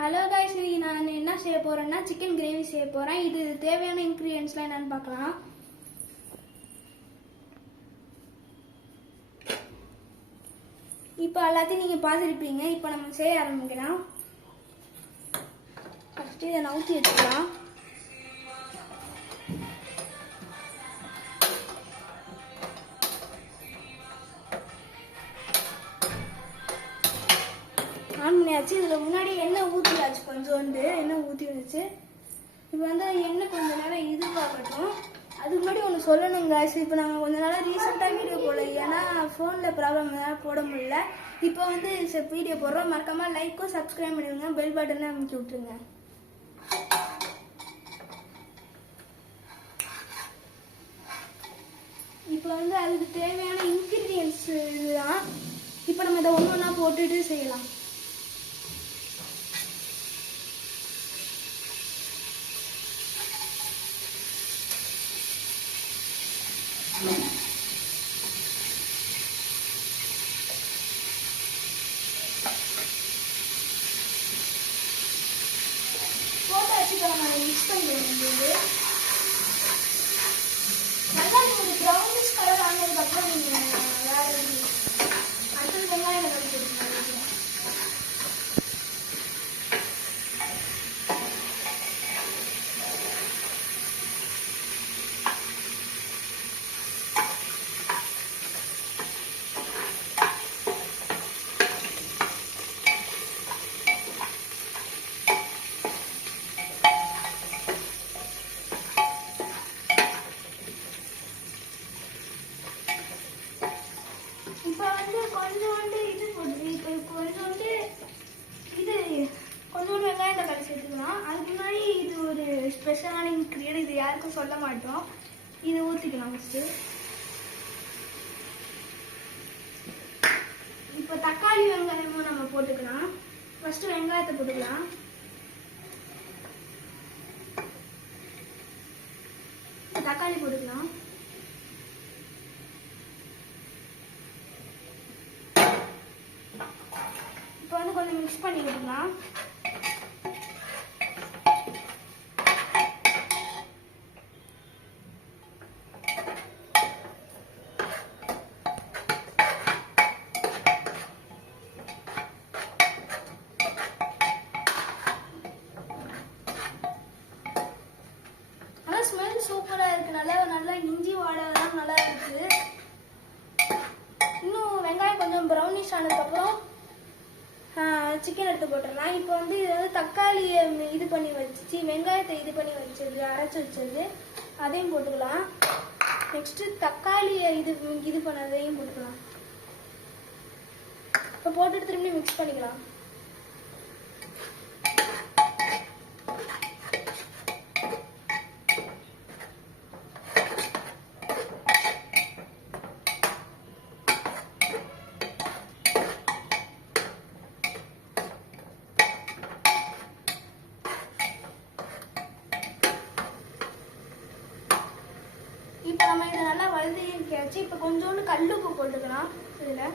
Hello guys, நான் என்ன செய்ய போறேன்னா சிக்கன் கிரேவி செய்ய போறேன். இது தேவையான இன்கிரிடியன்ட்ஸ்லாம் என்னன்னு பார்க்கலாம். இப்போ எல்லாத்தையும் நீங்க பார்த்துருப்பீங்க. இப்போ நம்ம செய்ய ஆரம்பிக்கலாம். ஃபர்ஸ்ட் இதை நவுத்தி எடுத்துக்கலாம். ஆன் பண்ணியாச்சு. இதில் முன்னாடி எண்ணெய் ஊற்றியாச்சு, கொஞ்சோண்டு எண்ணெய் ஊற்றி வச்சு. இப்போ வந்து எண்ணெய் கொஞ்சம் நேரம் இதுவாகட்டும். அதுக்கு முன்னாடி ஒன்று சொல்லணுங்க. இப்போ நாங்கள் கொஞ்ச நாளாக ரீசெண்டாக வீடியோ போடல, ஏன்னா ஃபோனில் ப்ராப்ளம் போட முடியல. இப்போ வந்து வீடியோ போடுறோம். மறக்காமல் லைக்கும் சப்ஸ்கிரைப் பண்ணிடுங்க, பெல் பட்டனை அமைக்கி விட்டுருங்க. இப்போ வந்து அதுக்கு தேவையான இன்கிரீடியன்ஸ் இதுதான். இப்போ நம்ம இதை ஒன்று ஒன்றா போட்டுட்டு செய்யலாம். போட்டு வச்சுக்கலாம். நம்ம மிக்ஸ் பண்ணிடுறது நல்லா நீங்கள் ப்ரௌனிஷ் கலர் ஆனதுக்கப்புறம் நீங்கள் வேறு அடுத்தது வெங்காயம் கலர் போட்டுக்கலாம். இப்போ வந்து கொஞ்சோண்டு இது போட்டு, இப்போ கொஞ்சோண்டு வெங்காயம் தக்காளி சேர்த்துக்கலாம். அதுக்கு முன்னாடி இது ஒரு ஸ்பெஷலான இன்க்ரீடியன்ட், இது யாருக்கும் சொல்ல மாட்டோம். இதை ஊற்றிக்கலாம் ஃபஸ்ட்டு. இப்போ தக்காளி வெங்காயமும் நம்ம போட்டுக்கலாம். ஃபஸ்ட்டு வெங்காயத்தை போட்டுக்கலாம். தக்காளி போட்டுக்கலாம். இப்போ வந்து கொஞ்சம் மிக்ஸ் பண்ணி விட்டுக்கலாம். ஆனால் ஸ்மெல் சூப்பராக இருக்குது. நல்லா இஞ்சி வாடகைலாம் நல்லா இருக்குது. இன்னும் வெங்காயம் கொஞ்சம் ப்ரௌனிஷ் ஆனதுக்கப்புறம் சிக்கன் எடுத்து போட்டுடலாம். இப்போ வந்து இது வந்து தக்காளியை இது பண்ணி வச்சு, வெங்காயத்தை இது பண்ணி வச்சது, அரைச்சி வச்சது, அதையும் போட்டுக்கலாம். நெக்ஸ்ட்டு தக்காளியை இது பண்ணதையும் போட்டுக்கலாம். இப்போ போட்டுட்டு திரும்பி மிக்ஸ் பண்ணிக்கலாம். இப்போ நம்ம இதை நல்லா வதக்கியாச்சு. இப்போ கொஞ்சோண்டு கல்லுப்பு போட்டுக்கலாம். இதில்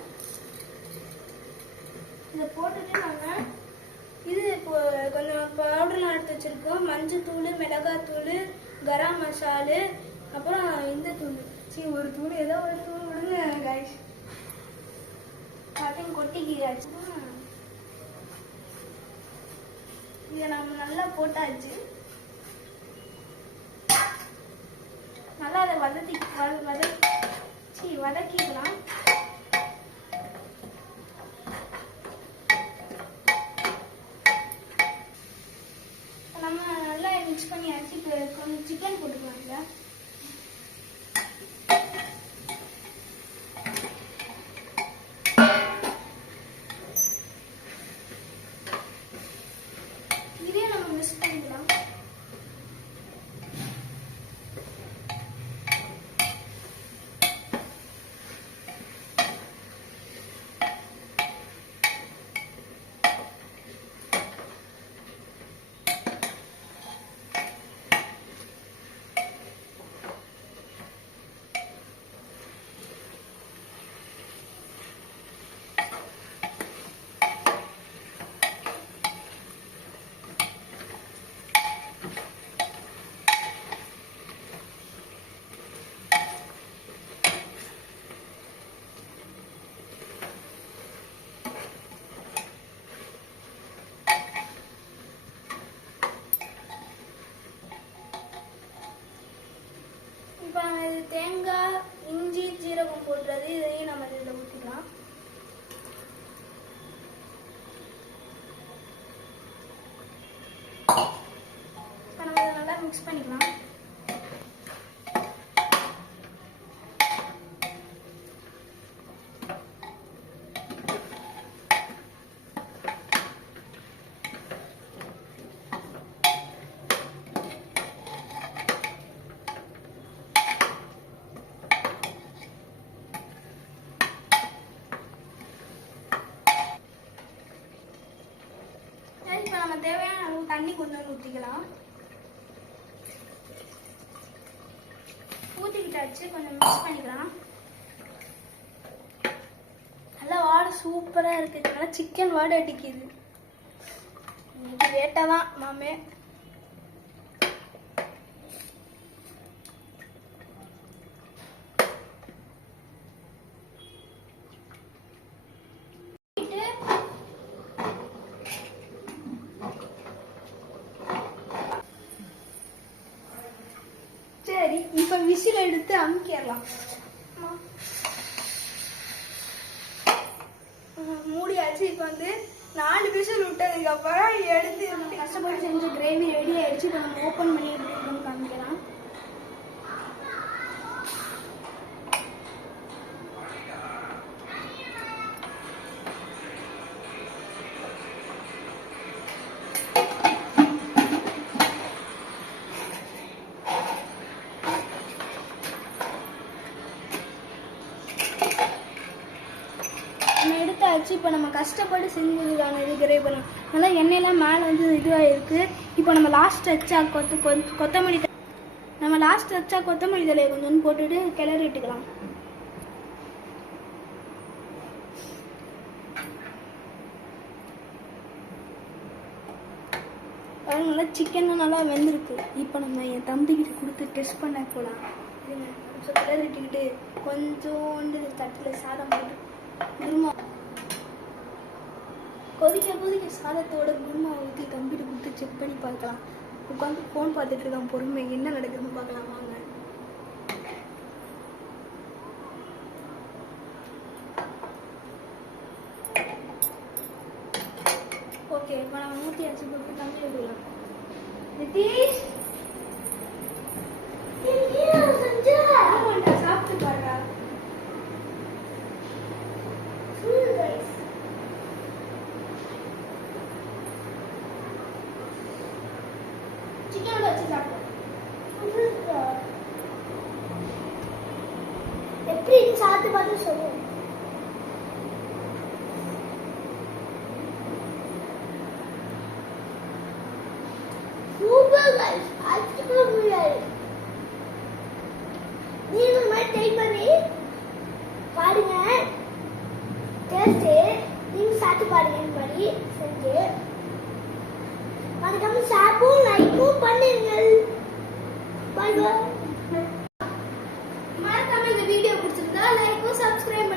இதை போட்டுட்டு நம்ம இது கொஞ்சம் பவுடர்லாம் எடுத்து வச்சுருக்கோம். மஞ்சத்தூள், மிளகாத்தூள், கரம் மசாலு, அப்புறம் இந்த தூள், ஒரு தூள், ஏதோ ஒரு தூள் விடுங்க கைஸ். எல்லாத்தையும் கொட்டிக்கியாச்சு. இதை நம்ம நல்லா போட்டாச்சு. நல்லா அதை வதக்கிக்கலாம். நம்ம நல்லா மிக்ஸ் பண்ணியாச்சு. இப்போ கொஞ்சம் சிக்கன் போட்டுக்கலாம்ல. இதே நம்ம மிக்ஸ் பண்ணிக்கலாம். தேங்காய் இஞ்சி ஜீரகம் போடுறது, இதையும் நம்ம இதில் ஊற்றிக்கலாம். நம்ம இதை நல்லா மிக்ஸ் பண்ணிக்கலாம். இப்போ நம்ம தேவையான அளவு தண்ணி கொஞ்சம் ஊற்றிக்கலாம். ஊற்றிக்கிட்டாச்சு, கொஞ்சம் மிக்ஸ் பண்ணிக்கலாம். நல்லா வாடை சூப்பராக இருக்குது. நல்லா சிக்கன் வாடை அடிக்குது. இன்னைக்கு லேட்டாக தான் மாமே. சரி, இப்ப விசில் எடுத்து அமுக்கிடலாம். மூடியாச்சு. இப்ப 4 விசில் விட்டதுக்கு அப்புறம் எடுத்து கஷ்டப்பட்டு செஞ்ச கிரேவி ரெடி ஆயிடுச்சு. இப்ப நம்ம ஓபன் பண்ணி எடுத்து காமிக்கலாம். எடுத்தாச்சு. இப்போ நம்ம கஷ்டப்பட்டு செஞ்சதுக்கான இது கிரேவி பண்ணலாம். நல்லா எண்ணெயெல்லாம் மேலே இதுவாக இருக்குது. இப்போ நம்ம லாஸ்ட் வச்சா கொத்தமல்லி தலையை கொஞ்சம் போட்டுட்டு கிளறி விட்டுக்கலாம். நல்லா சிக்கனும் நல்லா வெந்திருக்கு. இப்போ நம்ம என் தம்பிக்கிட்ட கொடுத்து டெஸ்ட் பண்ண போகலாம். கொஞ்சம் கிளறி விட்டுக்கிட்டு கொஞ்சோண்டு தட்டில் சாதம் போட்டு குருமா கொதிக்க சாதத்தோட குருமா ஊற்றி தம்பிட்டு கொடுத்து செக் பண்ணி பார்க்கலாம். உட்காந்து ஃபோன் பார்த்துட்டு இருக்கான். பொறுமை என்ன நடக்குதுன்னு பார்க்கலாம் வாங்க. ஓகே, இப்போ நம்ம ஊற்றி அரிசி போட்டு தம்பி விடலாம். நிதிஷ் சாப்பிட்டு பாருடா. சிக்கனோட வச்சு சாப்பிடு. எப்படி சாப்பிட்டு பார்த்து சொல்லு. சூப்பர் गाइस, அடிச்சுக்க முடியாது. நீங்க மாதிரி ட்ரை பண்ணி பாருங்க. டேஸ்ட் நீங்க சாப்பிட்டு பாருங்க. இந்த மாதிரி செஞ்சு மறக்காம ஷேரும் லைக்கும் பண்ணுங்க. Bye bye. மறக்காம இந்த வீடியோ பிடிச்சிருந்தா லைக்கும் சப்ஸ்கிரைப்